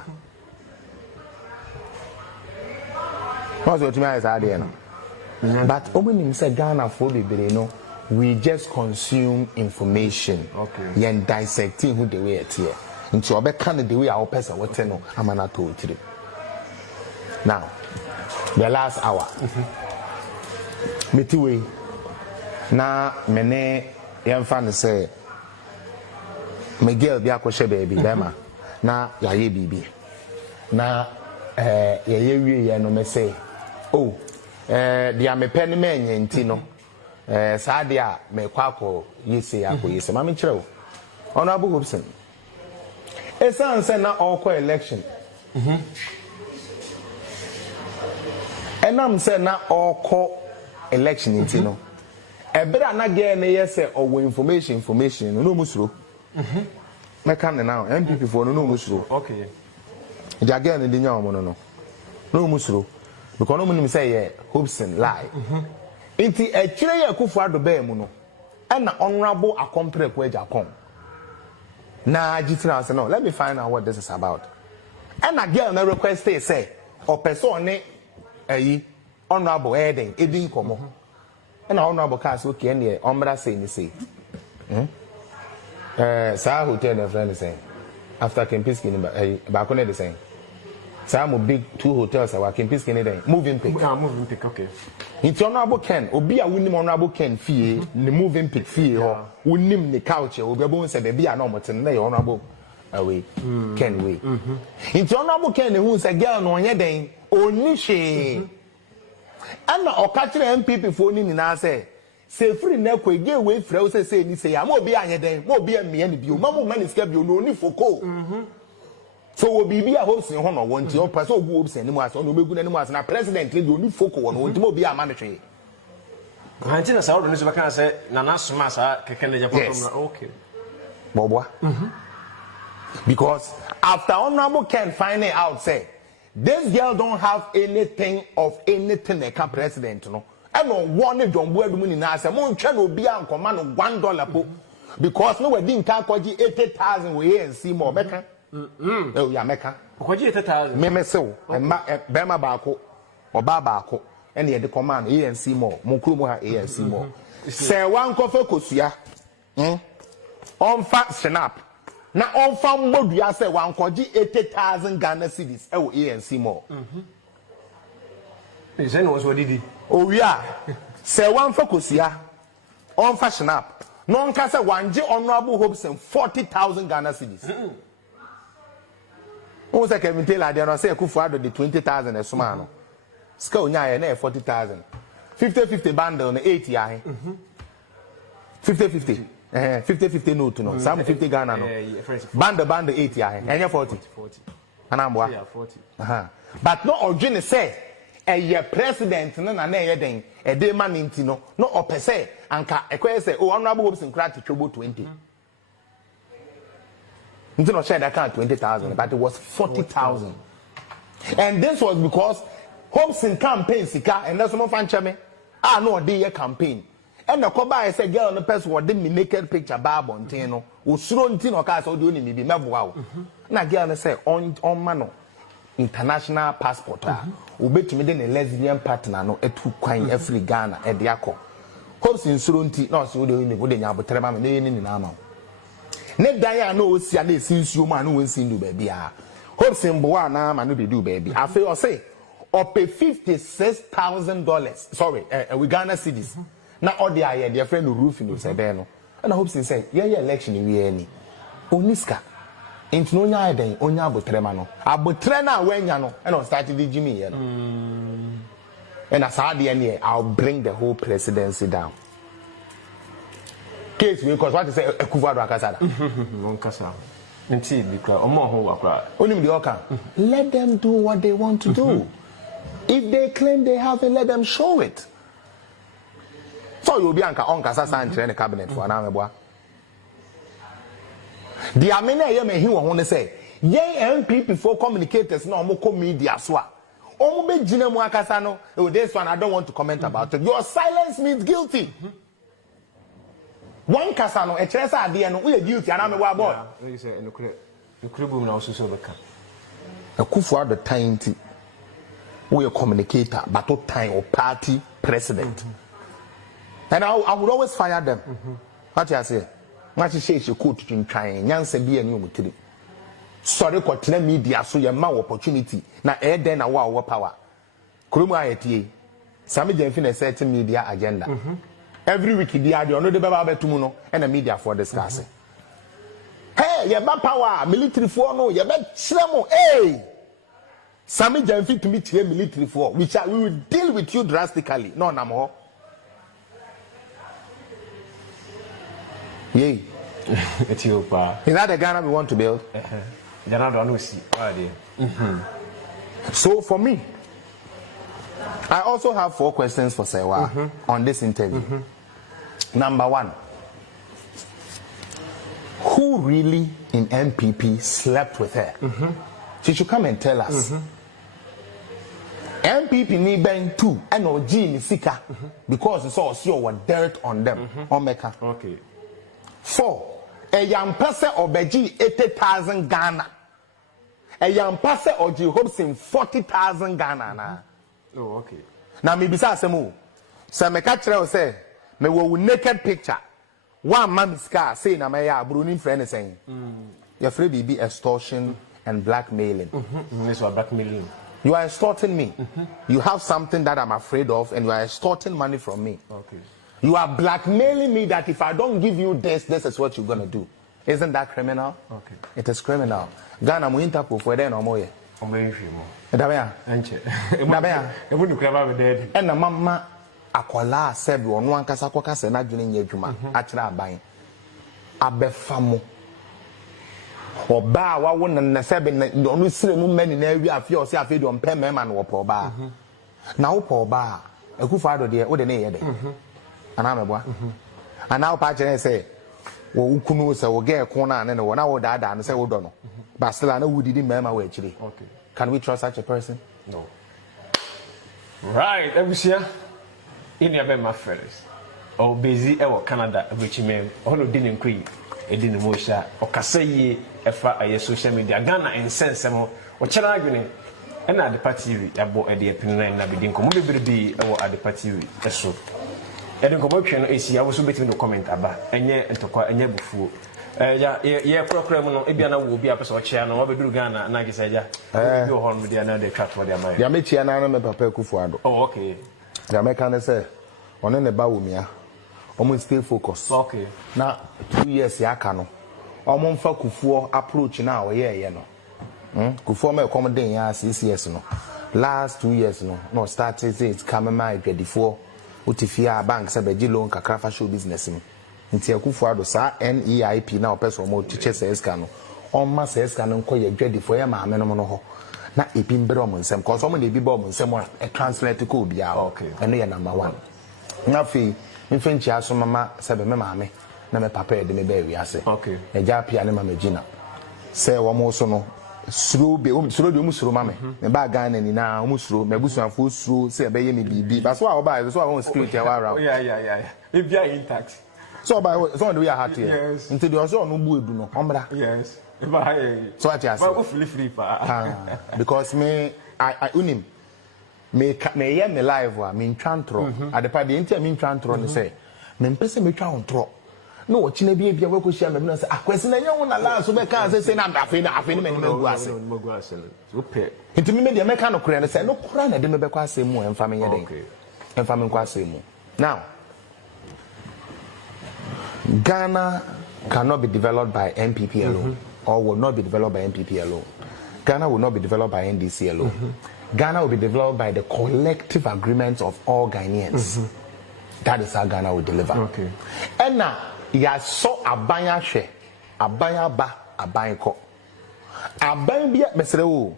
What's what me as I did. But opening said Ghana for the no, we just consume information. Okay. Yen dissecting who they were here. Into a kind the way our person what no amana told you. Now, the last hour. Metiwe na mene yamfa say me girl bi akoshe baby bema na yaye bibi na yaye wie ye no me say oh dia me pen me nti no saa dia me kwako yese yese ma me kire o honorable Hobson. It's answer na all election. And I'm saying na all election into no. A better not get any yes or information no musro. Mekan now MPP for no musro. Okay. Jagan and Dinya no musro. Because no one say Hobson lie. Inti a chile kufa do be muno. And the honorable accompany kwa Japon. Na jitra say no, let me find out what this is about. And a girl na request say or person honorable heading edin komo. And honorable cast okay and the ombra say ni say. Sa hotel the friend is saying after Kempiski back on the same. Some big 2 hotels are working peace Canada. Moving pick. Moving pick, okay. It's honorable Ken, or be a winning honorable Ken fee, the moving pick fee, or winning the couch, or be bones and be a normal and lay honorable away. Ken we. It's honorable Ken who's a girl no yet, or niche. And or catching MPP for in our say free neck we get away from say, say, I'm more be a day, more be a me and you, mamma man is kept you no need for cold. So we be a host in honor one to your person who hopes and was on the good animals and a president lead only focal on to be a mandatory. Antina Saudi is can say Nana Smasa can okay. Bobo. Because after honorable can find out say this girl don't have anything of anything like a president no. I don't want it don't wear the money now say mon channel be on command of $1 po because no we didn't calculate 80,000 we and see more better. Oh, yeah, Mecca. What you 80,000? Meme so, and Bema Bako, or Babako, and the command ANC more, Mukumu ANC more. Say one coffee cosia, on fat snap. Now on farm mode, you say 180,000 Ghana cedis, oh, ANC more. Is anyone what did he? Oh, yeah. Say one for cosia, on fashion up. Non cassa 1G honorable hopes and 40,000 Ghana cedis. Who say Kevin Taylor? They don't say Kufuado the 20,000 as Sumano. Skull Nya 40,000. 50-50 bundle on 80 yahe. 50-50. 50-50 no to no. Some 50 Ghana no. Bundle 80 yahe. And you 40. 40. And I'm what? Yeah, 40. But no original say a year president no na ye den a day man intino no or per se anka e say oh honorable hopes in crack to trouble 20. You don't share that account 20,000, but it was 40,000. And this was because Hobson campaign sika and that's no fan chame. Ah no day campaign. And the coba is a girl on the person what did me naked picture bar on tino. Usuro ntino ka so do ni me be meboa. Na girl say on mano international passport obetumi de ne lesbian partner no etu kwan every Ghana e de akọ. Hobson suro nti na so do ni go de nya botere ma me ni na ama. Ne dan ya no osia na esinsuo ma no wonsin do baby a Hobson boa na ma no be do baby afi o say o pay $56,000 sorry we Ghana cedis na all the aye their friend roof no say be no na Hobson say yeah election we ani oniska into no nya den onya abotre ma no abotre na wanya no and on start the Jimmy here no and as hard the I'll bring the whole presidency down. Case because what to say Akufo-Addo akasada. Onkasa. Nti bikra omo ho wakra. Onim the oka. Let them do what they want to do. If they claim they have it, let them show it. So you be anka onkasa san the cabinet for na meboa. The amene ye me hi wo ho ne say, ye MPP for communicators na omo media so a. Omo be gina mu akasa no, oh this one I don't want to comment about it. Your silence means guilty. One casano, a chess idea, no, we are guilty, and I'm a wild boy. You say, and the cribble now, so the car. A Kufuor time, we are communicator, but not time or party president. And I would always fire them. What I say, much says you could try and Yansen be a new material. Sorry, got media, so your more opportunity. Now, air then a wow power. Kuruma eti, Sammy Jenfin certain media agenda. Every week, the idea no the baba tumuno and the media for discussing. Hey, you have power, military for no, you bet slamo. Hey, Sammy Jenfin to meet here military for which we will deal with you drastically. No, no more. Yay. Ethiopia. Is that the Ghana we want to build? Ghana don't see. So for me, I also have 4 questions for Serwaa on this interview. Number 1, who really in MPP slept with her? She should come and tell us. MPP ni ben 2 and OG ni sika because it's all your dirt on them. Omeka. Okay. 4, a young person obeji 80,000 Ghana. A young person oji hopes in 40,000 Ghana na. Oh, okay. Now me bisa asemu. So me catch say me wo naked picture. One man scar say na me ya Broni friend saying. Your free be extortion and blackmailing. This was blackmailing. You are extorting me. You have something that I'm afraid of and you are extorting money from me. Okay. You are blackmailing me that if I don't give you this is what you're going to do. Isn't that criminal? Okay. It is criminal. Ghana mu Interpol for there no more. Dabea. Enche. Dabea. Ebu nu kraba be dead. And na mama akwala sebe onu ankasa kwakasa na dwene nya adwuma akira aban. Abefamo. Oba wa wo na sebe na onu sire mu mani na awi afia o se afia do mpe mema na wo po ba. Na wo po ba. Akufa ado de wo de na ye de. Ana meboa. Ana wo pa kire say wo ukunu se wo ge ko na ne wo na wo da no say wo do no. Basila na wo didi mema wo akire. Okay. Can we trust such a person? No. Right, Ebusia. In your my friends. Oh, busy ever Canada, which men, all of dinner queen, a dinner motion, or Kasaye, a social media, Ghana and Sensamo, or Chalaguni, and at the party, I bought at the opinion and I begin to be at the party. That's so. And the corruption is I was between the comment about, and yet, and to quite a neighbor fool. Program no ebiana wo bi apesa ochia no obedu Ghana na gise ja you hon me dia na dey chat for their mind ya mechia na me papa Kufuado. Oh, okay. Ya meka ne say one ne ba wo mia omo stay focus. Okay. Na 2 years ya aka no omo mfa Kufuo approach na wo ye no Kufuo me come den ya 6 years no last 2 years no started say it's coming my gradifo utifia bank say be loan kakra fa show business ni nti Kufuado sa NEIP na opeso mo teacher says kanu on ma says kanu nko ye dwadifo ye maame no ho na ebi mbere omo nsem cause omo na ebi ba omo nsem a translate ko bia okay eno ye number 1 na fi mfenchi aso mama sebe me maame na me papa e de me ba wiase okay eja pia ne mama gina se wo mo so no suro be suro de suro mame me ba Ghana ni na suro me busuafo suro se be ye me bibi ba so a wo ba so a won security wa around yeah e bia intact so by so do we are happy yes until the also no bu edu no ombra yes so what you say but we free because me I unim me ye me live wa me ntwantro adepa de ntia me ntwantro ne say me mpese me twa ontro no wo chine bia we ko hia me no say akwesi na nya wo na la so be kan say na afi ni me magu ase so pe ntimi me de me kan no kura ne say no kura na de me be kwa ase mu emfa me ye den emfa me kwa ase mu now Ghana cannot be developed by MPP alone, or will not be developed by MPP alone. Ghana will not be developed by NDC alone. Ghana will be developed by the collective agreements of all Ghanaians. That is how Ghana will deliver. Okay. And now, ya so abanya she, abanya ba, abanya ko. Abanya biya mesrewo.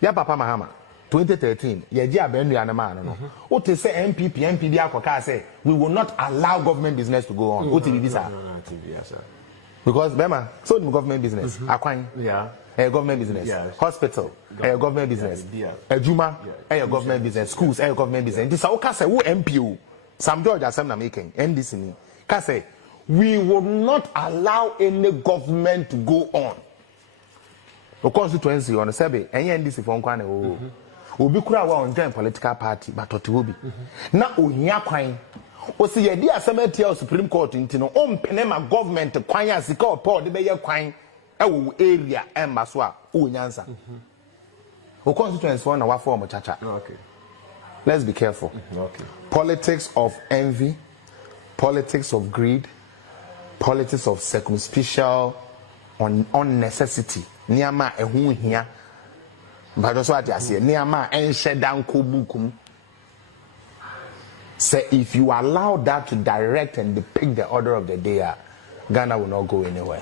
Ya papa Mahama. 2013, yeji abenu ya nama no. O te say MPP akoka say we will not allow government business to go on. O te bi sir. Because Bema, so the government business, Akwan, government business, yes. Hospital, government business, Juma, government business, schools, government business. This is how say who MPO, Sam George Assembly making, NDC, can say we will not allow any government to go on. The constituency on the survey, any NDC for Nkwane, Obi kura wa on join political party, but Obi. Na ohia kwan. O se ye di assemblity of Supreme Court nti no o mpenema government kwan ya sika opo de be ye kwan e wo area emba so a o nyansa. O constituency for na wa form chacha. Okay. Let's be careful. Okay. Politics of envy, politics of greed, politics of circumstantial on necessity. Niama ehu hia. But also at yase niama enhye dan kobukum. Say if you allow that to direct and depict the order of the day, Ghana will not go anywhere.